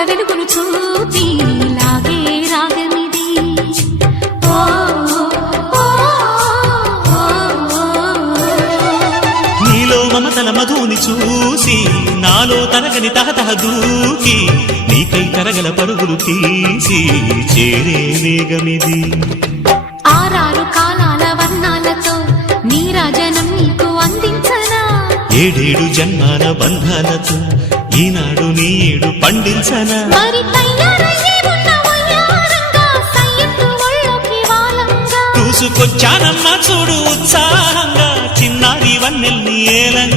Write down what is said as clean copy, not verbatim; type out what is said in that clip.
కనుల వెలుగును చూపి లాగే రాగమిది. నీలో మమతల మధుని చూసి నాలో తరగని తహతహ దూకి నీకై తరగల పరుగులు తీసి చేరే వేగమిది. ఆరారు కాలాల వర్ణాలతో నీరాజనం నీకు అందించనా, ఏడేడు జన్మాల బంధాలతో ఈనాడు నీడు పండించనా. మరి తయారయ్యే ఉన్న వయ్యారంగా సయ్యత్తు ఒళ్ళోకి వాలంగా చూసుకొచ్చానమ్మా చూడు ఉత్సాహంగా చిన్నారి వన్నెల్ని ఏలంగా.